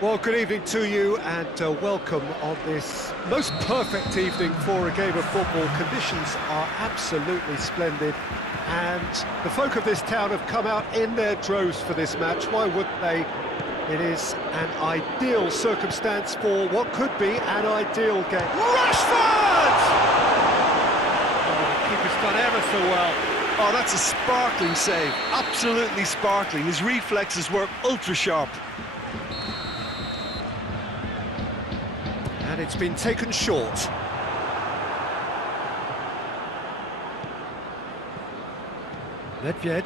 Well, good evening to you and welcome on this most perfect evening for a game of football. Conditions are absolutely splendid and the folk of this town have come out in their droves for this match. Why wouldn't they? It is an ideal circumstance for what could be an ideal game. Rashford! Oh, the keeper's done ever so well. Oh, that's a sparkling save. Absolutely sparkling. His reflexes were ultra-sharp. And it's been taken short. Nedved.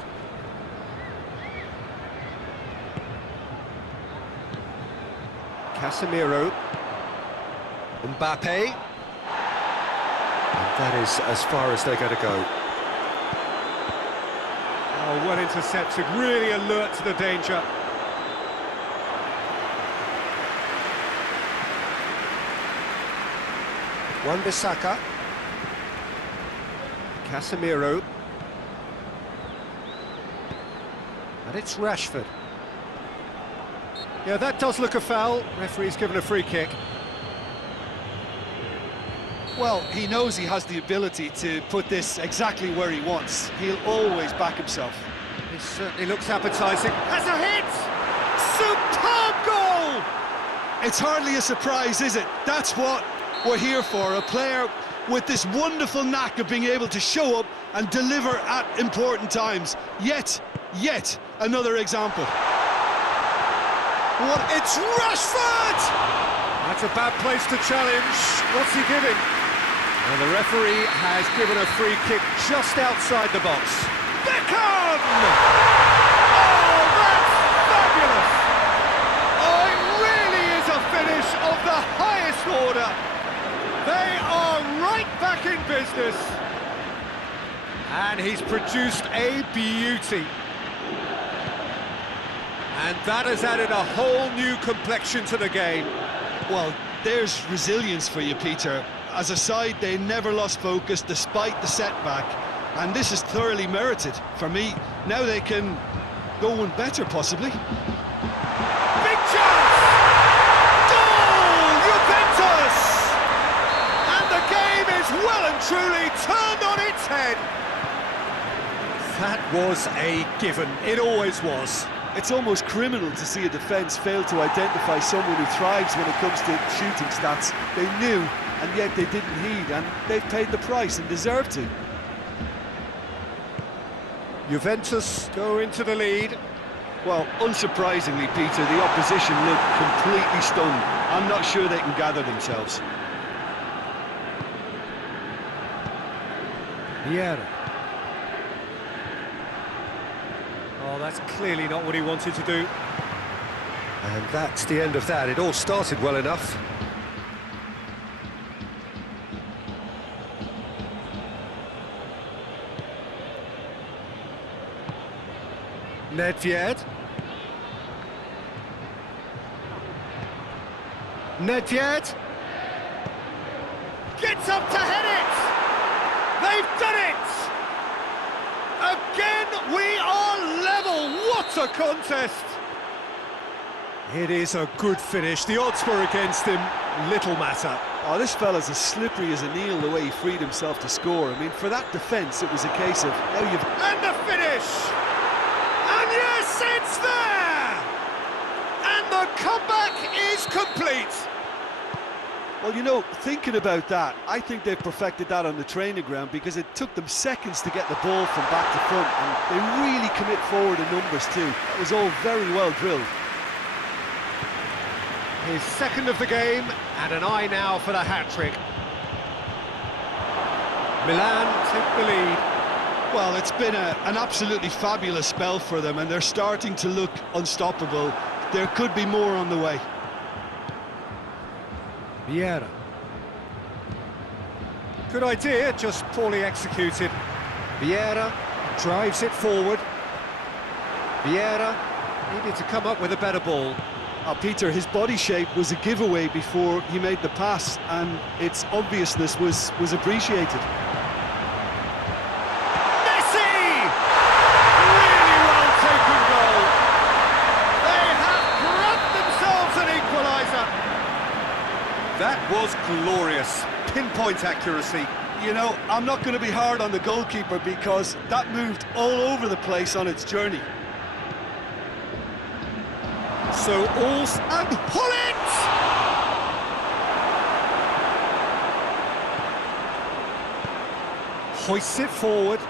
Casemiro. Mbappe. And that is as far as they're going to go. Oh, well intercepted, really alert to the danger. Wan-Bissaka. Casemiro. And it's Rashford. Yeah, that does look a foul. Referee's given a free kick. Well, he knows he has the ability to put this exactly where he wants. He'll always back himself. This certainly looks appetising. Has a hit! Superb goal! It's hardly a surprise, is it? That's what we're here for, a player with this wonderful knack of being able to show up and deliver at important times. Yet another example. It's Rashford! That's a bad place to challenge. What's he giving? And the referee has given a free kick just outside the box. Beckham! Oh, that's fabulous! Oh, it really is a finish of the highest order. They are right back in business. And he's produced a beauty. And that has added a whole new complexion to the game. Well, there's resilience for you, Peter. As a side, they never lost focus despite the setback. And this is thoroughly merited. For me, now they can go one better, possibly. Big chance! Goal! Juventus! And the game is well and truly turned on its head. That was a given. It always was. It's almost criminal to see a defence fail to identify someone who thrives when it comes to shooting stats. They knew, and yet they didn't heed, and they've paid the price and deserve to. Juventus go into the lead. Well, unsurprisingly, Peter, the opposition look completely stunned. I'm not sure they can gather themselves. Vieira. Oh, that's clearly not what he wanted to do. And that's the end of that. It all started well enough. Nedved. Nedved. Gets up to head it! They've done it! Again, we are level. What a contest! It is a good finish. The odds were against him. Little matter. Oh, this fella's as slippery as an eel the way he freed himself to score. I mean, for that defence, it was a case of, now you've... And the finish! And yes, it's there! And the comeback is complete. Well, you know, thinking about that, I think they've perfected that on the training ground because it took them seconds to get the ball from back to front, and they really commit forward in numbers too. That was all very well drilled. His second of the game, and an eye now for the hat-trick. Milan take the lead. Well, it's been an absolutely fabulous spell for them, and they're starting to look unstoppable. There could be more on the way. Vieira. Good idea, just poorly executed. Vieira drives it forward. Vieira needed to come up with a better ball. Peter, his body shape was a giveaway before he made the pass, and its obviousness was appreciated. Messi! Really well taken goal. They have grabbed themselves an was glorious. Pinpoint accuracy. You know, I'm not going to be hard on the goalkeeper because that moved all over the place on its journey. So all's... and pull it! Hoists it forward.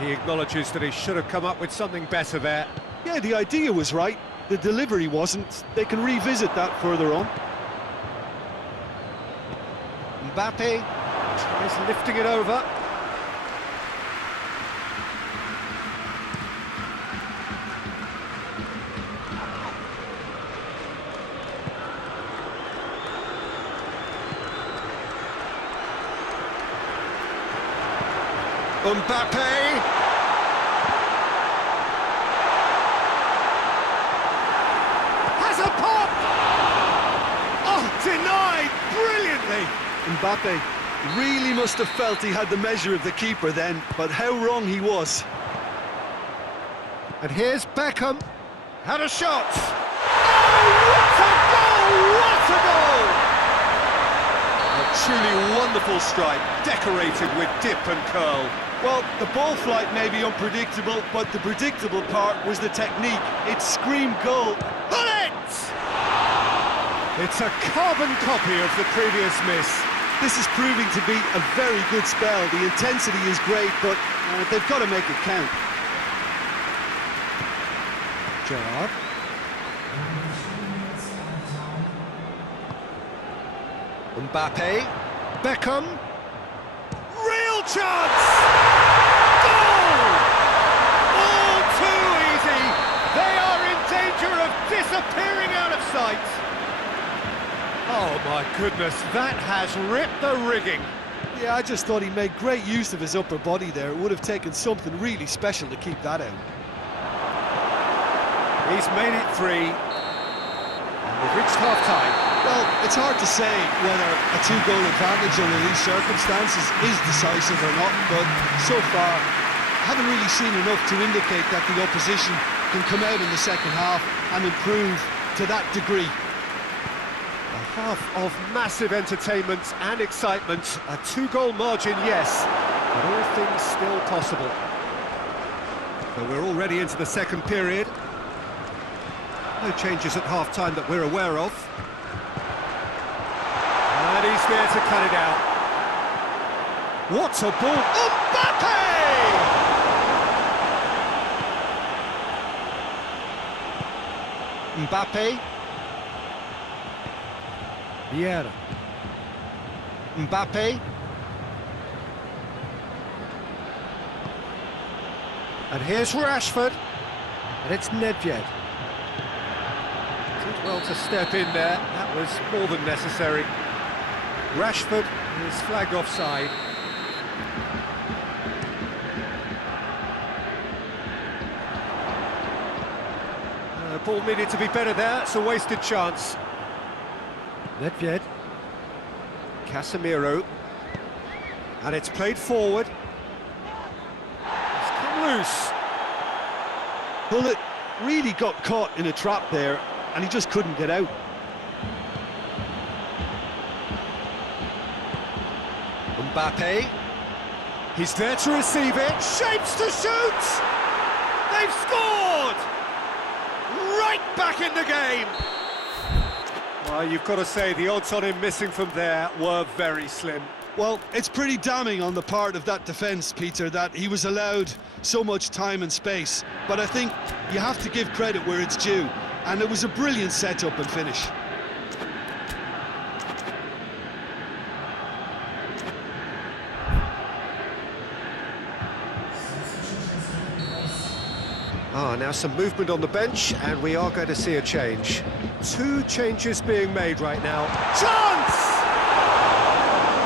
He acknowledges that he should have come up with something better there. Yeah, the idea was right. The delivery wasn't. They can revisit that further on. Mbappe tries lifting it over. Mbappe! Has a pop! Oh, denied brilliantly! Mbappe really must have felt he had the measure of the keeper then, but how wrong he was. And here's Beckham. Had a shot! Oh, what a goal! What a goal! A truly wonderful strike, decorated with dip and curl. Well, the ball flight may be unpredictable, but the predictable part was the technique. It screamed goal. Pull it! It's a carbon copy of the previous miss. This is proving to be a very good spell. The intensity is great, but they've got to make it count. Gerrard. Mbappe. Beckham. Real chance! Goal! All too easy! They are in danger of disappearing out of sight! Oh my goodness, that has ripped the rigging. Yeah, I just thought he made great use of his upper body there. It would have taken something really special to keep that out. He's made it 3. And we've reached half-time. Well, it's hard to say whether a 2-goal advantage under these circumstances is decisive or not, but so far, I haven't really seen enough to indicate that the opposition can come out in the second half and improve to that degree. A half of massive entertainment and excitement. A 2-goal margin, yes, but all things still possible. So we're already into the second period. No changes at half-time that we're aware of. And he's there to cut it out. What a ball! Mbappe! Mbappe. Vieira. Mbappe. And here's Rashford. And it's Nedved. Did well to step in there. That was more than necessary. Rashford is flagged offside. Ball needed to be better there. It's a wasted chance. Nedved. Casemiro. And it's played forward. It's come loose. Bullet really got caught in a trap there, and he just couldn't get out. Mbappe. He's there to receive it. Shapes to shoot! They've scored! Right back in the game! Well, you've got to say, the odds on him missing from there were very slim. Well, it's pretty damning on the part of that defence, Peter, that he was allowed so much time and space. But I think you have to give credit where it's due, and it was a brilliant setup and finish. Now some movement on the bench, and we are going to see a change. 2 changes being made right now. Chance!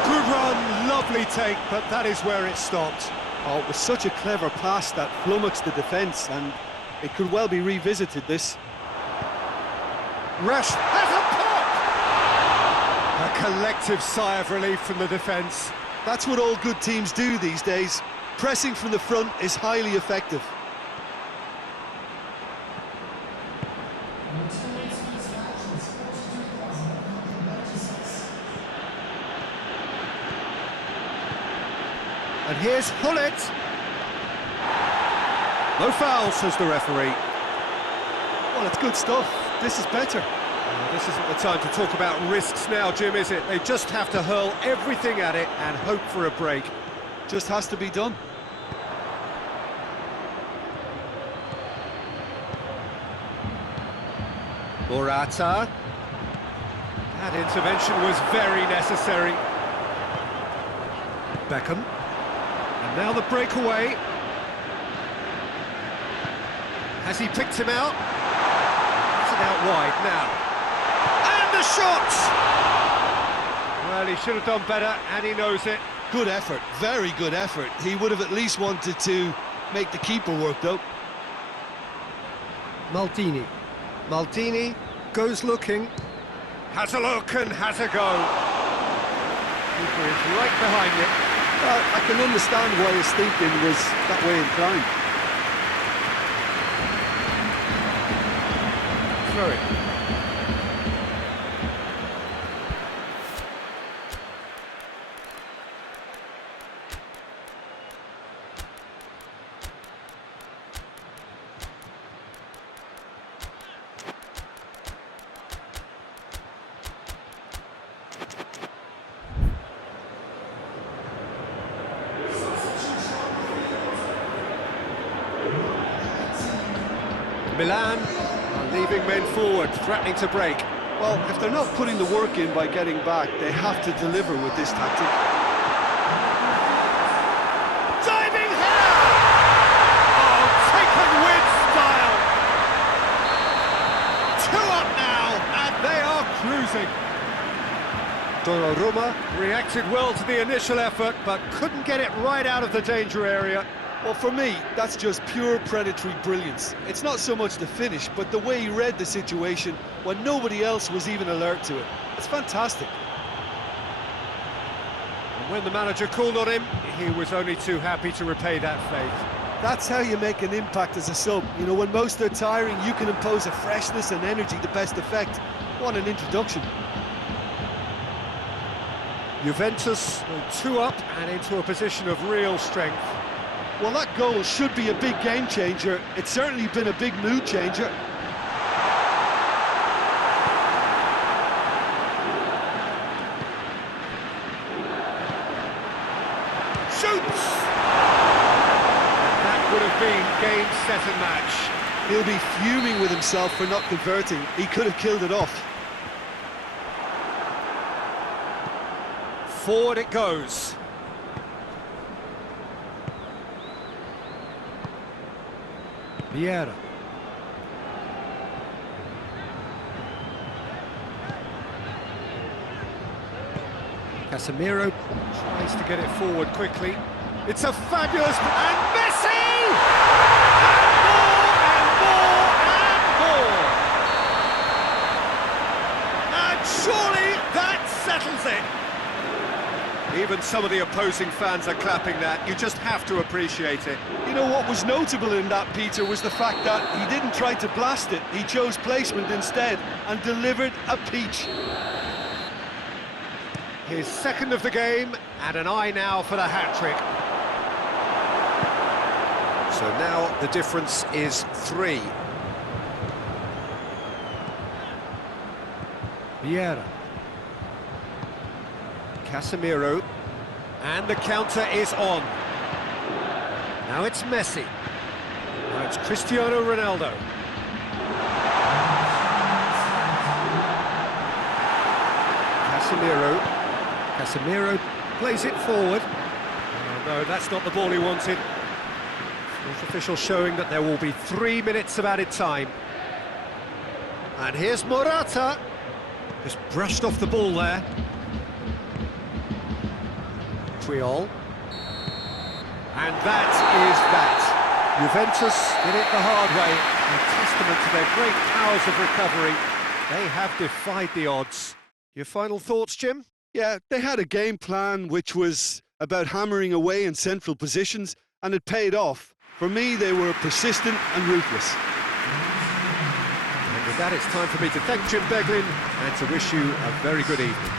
Good run, lovely take, but that is where it stopped. Oh, it was such a clever pass that flummoxed the defence, and it could well be revisited, this. Rash has a pop! A collective sigh of relief from the defence. That's what all good teams do these days. Pressing from the front is highly effective. And here's Hullet. No foul, says the referee. Well, it's good stuff. This is better. This isn't the time to talk about risks now, Jim, is it? They just have to hurl everything at it and hope for a break. Just has to be done. Morata. That intervention was very necessary. Beckham. And now the breakaway. Has he picked him out? It's it out wide now. And the shot! Well, he should have done better, and he knows it. Good effort, very good effort. He would have at least wanted to make the keeper work, though. Maldini goes looking. Has a look and has a go. Keeper is right behind it. I can understand why his thinking was that way inclined. Throw it. Milan are leaving men forward, threatening to break. Well, if they're not putting the work in by getting back, they have to deliver with this tactic. Diving header! Oh, taken with style! 2 up now, and they are cruising. Donnarumma reacted well to the initial effort, but couldn't get it right out of the danger area. Well, for me, that's just pure predatory brilliance. It's not so much the finish, but the way he read the situation when nobody else was even alert to it. It's fantastic. And when the manager called on him, he was only too happy to repay that faith. That's how you make an impact as a sub. You know, when most are tiring, you can impose a freshness and energy to best effect. What an introduction. Juventus 2 up and into a position of real strength. Well, that goal should be a big game changer. It's certainly been a big mood changer. Shoots! That would have been game, set and match. He'll be fuming with himself for not converting. He could have killed it off. Forward it goes. Vieira. Casemiro tries to get it forward quickly. It's a fabulous... And Messi! And more! And surely that settles it! Even some of the opposing fans are clapping that. You just have to appreciate it. You know what was notable in that, Peter, was the fact that he didn't try to blast it. He chose placement instead and delivered a peach. His second of the game, and an eye now for the hat-trick. So now the difference is 3. Vieira. Casemiro. And the counter is on. Now it's Messi. Now it's Cristiano Ronaldo. Casemiro plays it forward. Oh, no, that's not the ball he wanted. Fourth official showing that there will be 3 minutes of added time. And here's Morata. Just brushed off the ball there. Triol. And that is that. Juventus did it the hard way, a testament to their great powers of recovery. They have defied the odds. Your final thoughts, Jim? Yeah, they had a game plan which was about hammering away in central positions, and it paid off. For me, they were persistent and ruthless. And with that, it's time for me to thank Jim Beglin and to wish you a very good evening.